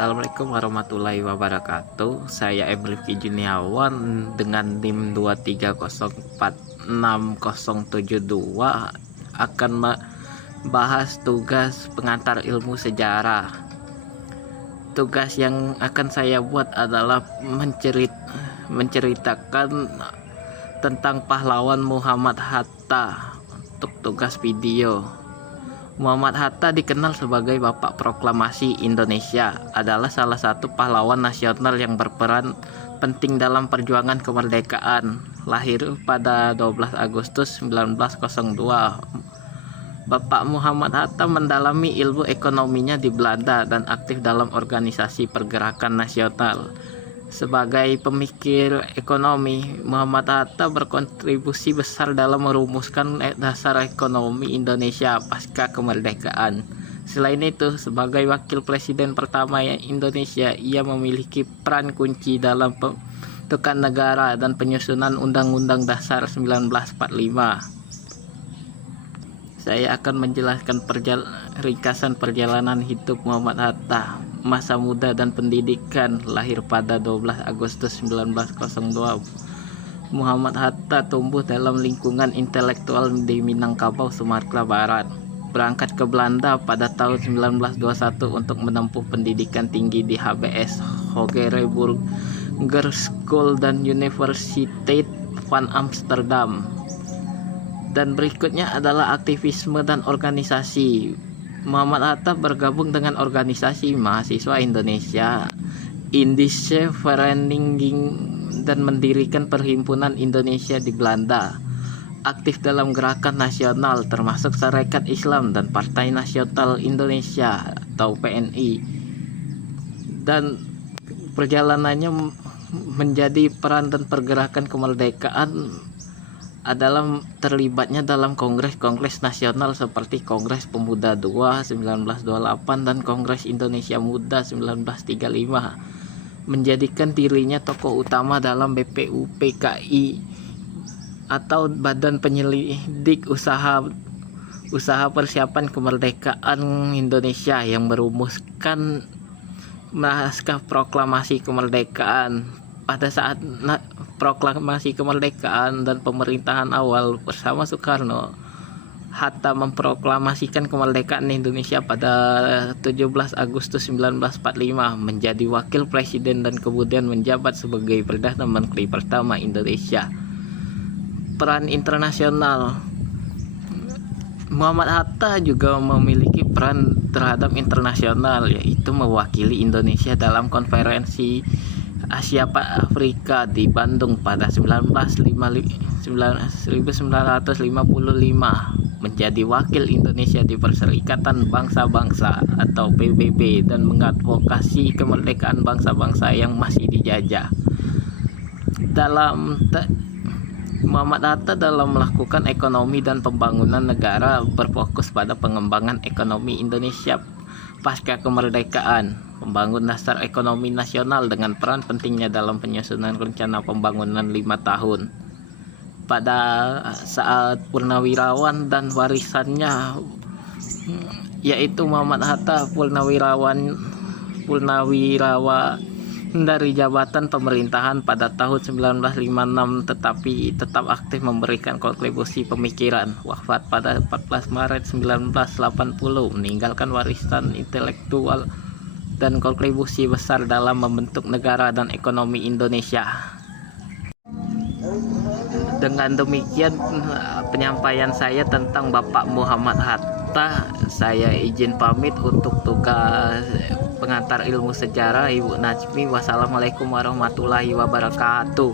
Assalamualaikum warahmatullahi wabarakatuh. Saya Emrifki Juniawan dengan NIM 2304672 akan membahas tugas pengantar ilmu sejarah. Tugas yang akan saya buat adalah menceritakan tentang pahlawan Muhammad Hatta untuk tugas video. Muhammad Hatta dikenal sebagai Bapak Proklamasi Indonesia, adalah salah satu pahlawan nasional yang berperan penting dalam perjuangan kemerdekaan. Lahir pada 12 Agustus 1902, Bapak Muhammad Hatta mendalami ilmu ekonominya di Belanda dan aktif dalam organisasi pergerakan nasional. Sebagai pemikir ekonomi, Muhammad Hatta berkontribusi besar dalam merumuskan dasar ekonomi Indonesia pasca kemerdekaan. Selain itu, sebagai wakil presiden pertama Indonesia, ia memiliki peran kunci dalam pembentukan negara dan penyusunan Undang-Undang Dasar 1945. Saya akan menjelaskan ringkasan perjalanan hidup Muhammad Hatta, masa muda dan pendidikan. Lahir pada 12 Agustus 1902, Muhammad Hatta tumbuh dalam lingkungan intelektual di Minangkabau, Sumatera Barat. Berangkat ke Belanda pada tahun 1921 untuk menempuh pendidikan tinggi di HBS, Hogereburger School dan Universiteit van Amsterdam. Dan berikutnya adalah aktivisme dan organisasi. Muhammad Hatta bergabung dengan organisasi mahasiswa Indonesia, Indische Vereniging, dan mendirikan Perhimpunan Indonesia di Belanda. Aktif dalam gerakan nasional termasuk Sarekat Islam dan Partai Nasional Indonesia atau PNI. Dan perjalanannya menjadi peran dan pergerakan kemerdekaan adalah terlibatnya dalam kongres-kongres nasional seperti Kongres Pemuda II 1928 dan Kongres Indonesia Muda 1935, menjadikan dirinya tokoh utama dalam BPUPKI atau Badan Penyelidik Usaha Persiapan Kemerdekaan Indonesia yang merumuskan naskah proklamasi kemerdekaan. Pada saat proklamasi kemerdekaan dan pemerintahan awal bersama Soekarno, Hatta memproklamasikan kemerdekaan Indonesia pada 17 Agustus 1945, menjadi wakil presiden dan kemudian menjabat sebagai Perdana Menteri pertama Indonesia. Peran internasional. Muhammad Hatta juga memiliki peran terhadap internasional, yaitu mewakili Indonesia dalam konferensi Asia Afrika di Bandung pada 1955, menjadi wakil Indonesia di Perserikatan Bangsa-Bangsa atau PBB dan mengadvokasi kemerdekaan bangsa-bangsa yang masih dijajah. Muhammad Hatta dalam melakukan ekonomi dan pembangunan negara berfokus pada pengembangan ekonomi Indonesia pasca kemerdekaan, membangun dasar ekonomi nasional dengan peran pentingnya dalam penyusunan rencana pembangunan 5 tahun. Pada saat purnawirawan dan warisannya, yaitu Muhammad Hatta purnawirawa dari jabatan pemerintahan pada tahun 1956, tetapi tetap aktif memberikan kontribusi pemikiran. Wafat pada 14 Maret 1980, meninggalkan warisan intelektual dan kontribusi besar dalam membentuk negara dan ekonomi Indonesia. Dengan demikian penyampaian saya tentang Bapak Muhammad Hatta. Saya izin pamit untuk tugas pengantar ilmu sejarah Ibu Najmi. Wassalamualaikum warahmatullahi wabarakatuh.